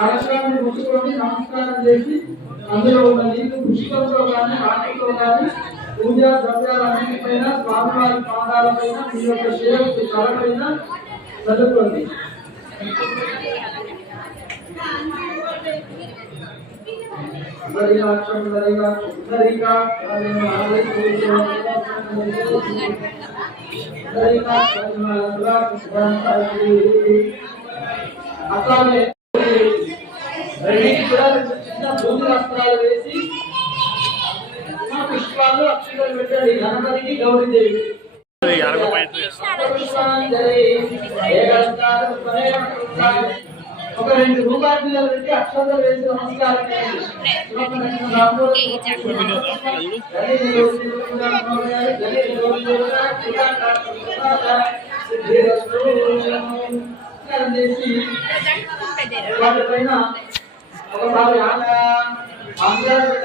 కలశాన్ని ముట్టుకొని నమస్కారం చేసి అందులో ఉన్న నీరు పుష్పంతో కానీ ఆకుతో కానీ పూజా ద్రవ్యాలన్నిటిపైన స్వామివారి పాదాలపైన మీ యొక్క శిరస్సు తలపైన చదువుకోండి. అట్లాగే చిన్న భూమి వస్త్రాలు వేసి పుష్పాలు అక్షరాలు పెట్టండి గణపతికి గౌరీదేవి. ఒక 2 రూపాయలు పెట్టి అక్షరాలు వేసి నమస్కారం చేసి వాటిపైన ఒకసారి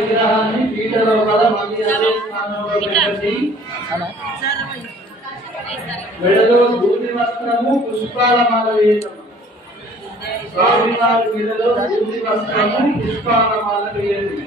విగ్రహాన్ని పీఠలో మెడలో భూమి వస్త్రము పుష్పాల మాల వేయటం. స్వామివారి మెడలో భూమి వస్త్రము పుష్పాల మాల వేయండి.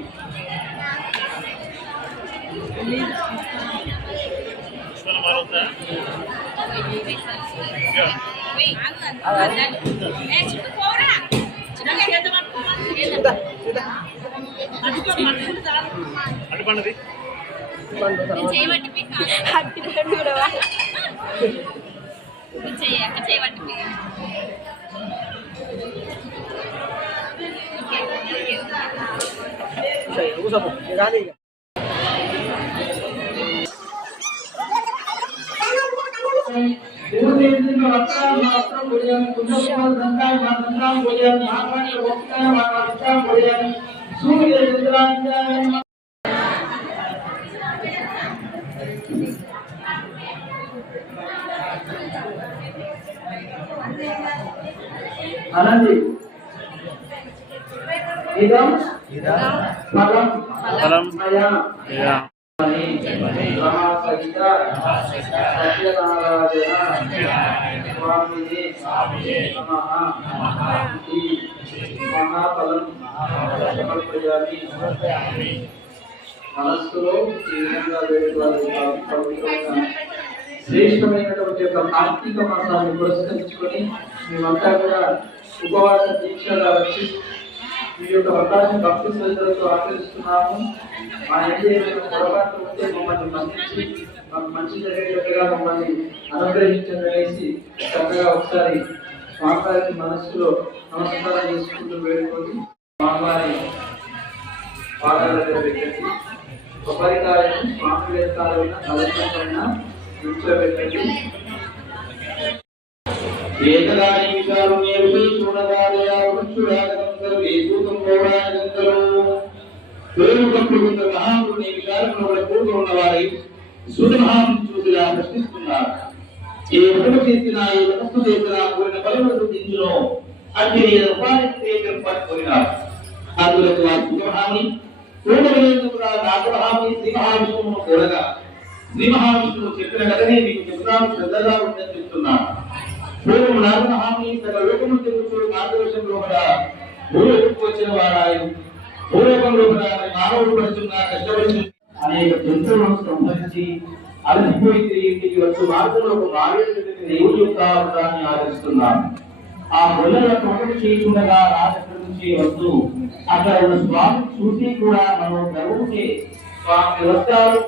అనండి ఇదం ఫలం ఫలం మయా మహాసహిత సత్యనారాయణ స్వామినే నమః ఈ మహాఫలం సమర్పయామి. మనస్సులో ఈ విధంగా వేడుకోవాలి. శ్రేష్టమైనటువంటి యొక్క కార్తీక మాసాన్ని పురస్కరించుకొని మేమంతా కూడా ఉపవాస దీక్షగా వచ్చి ఈ యొక్క వ్రతాన్ని భక్తి శ్రద్ధలతో ఆచరిస్తున్నాము. మా ఇంటి పొరపాటు ఉంటే మమ్మల్ని మన్నించి మాకు మంచి జరిగేటట్టుగా మమ్మల్ని అనుగ్రహించనేసి చక్కగా ఒకసారి స్వామివారికి మనస్సులో నమస్కారం చేసుకుంటూ వేడుకొని స్వామివారి పాదాల దగ్గర పెట్టండి. కొబ్బరికాయను స్వామి వేస్తారైన కలశంపైన నిల్చోబెట్టండి. ఏకదాని విచారం ఏమిటి చూడగాలయా వృక్షురాగం సర్వే సూతం గౌరాగంతరు పేరుకప్పుడున్న మహాపురుని విచారంలో కూడుకు ఉన్నవారి సూత మహాపురుని చూసిలా ప్రశ్నిస్తున్నారు. ఏ వ్రతము చేసినా ఏ తపస్సు చేసినా కోరిన ఫలములు దించును అంటే ఉపాధిని పట్టుకున్నారు. అందులకు ఆ సూత మహాముని పూర్వవేంద్రుడు నాగమహాముని శ్రీ మహావిష్ణువును కోరగా శ్రీ మహావిష్ణువు చెప్పిన కథనే మీకు చెప్తాను, శ్రద్ధగా ఉందని చెప్తున్నాను. పూర్వం నాగమహాముని సకల లోకము తిరుగుతూ మార్గదర్శనంలో కూడా భూలోకకు వచ్చిన వాడాయను. భూలోకంలో కూడా మానవుడు పడుతున్న కష్టపడుతున్న అనేక జంతువులను సంహరించి అలసిపోయి తిరిగి వచ్చి మార్గంలో దేవుడి యొక్క వ్రతాన్ని ఆచరిస్తున్నాను. ఆ గొల్లలకు ఒకటి చేయకుండా రాజకీయ నుంచి వస్తూ అక్కడ ఉన్న స్వామి చూసి కూడా మనం గర్వంచే స్వామి వస్త్రాలు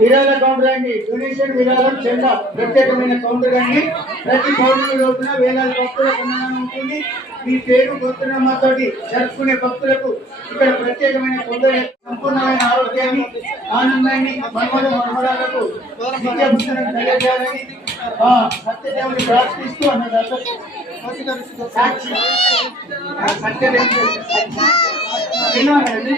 విరాళ కౌంటర్ అండి. డొనేషన్ విరాళం చందా ప్రత్యేకమైన కౌంటర్ అండి. ప్రతి పౌర్ణమి రోజున వేలాది భక్తులకు అన్నదానం ఉంటుంది. మీ పేరు గోత్రనామాతోటి జరుపుకునే భక్తులకు ఇక్కడ ప్రత్యేకమైన కొందరు సంపూర్ణమైన ఆరోగ్యాన్ని, ఆనందాన్ని, మనమరాలకు విద్యాబుద్ధులను కలిగజేయాలని సత్యదేవుని ప్రార్థిస్తూ అన్నదాత సాక్షి సత్యదేవుని విన్నానండి.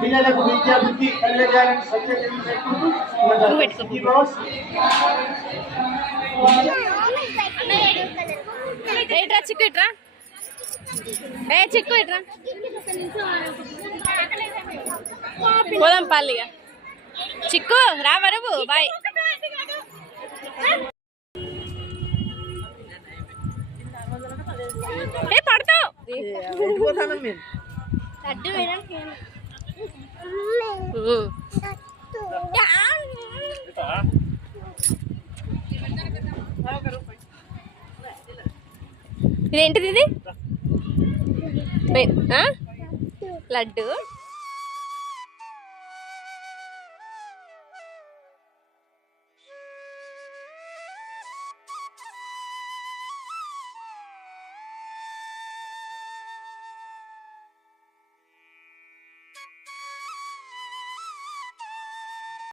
పిల్లలకు విద్యా బుద్ధి కలిగజేయాలని సత్యదేవుని చిక్కు ఇట్రా చిక్కు ఇట్రా పోదాం పల్లిగా చిక్కు రా వరవు బాయ్ పడతావు ఇదేంటిది ఇది లడ్డు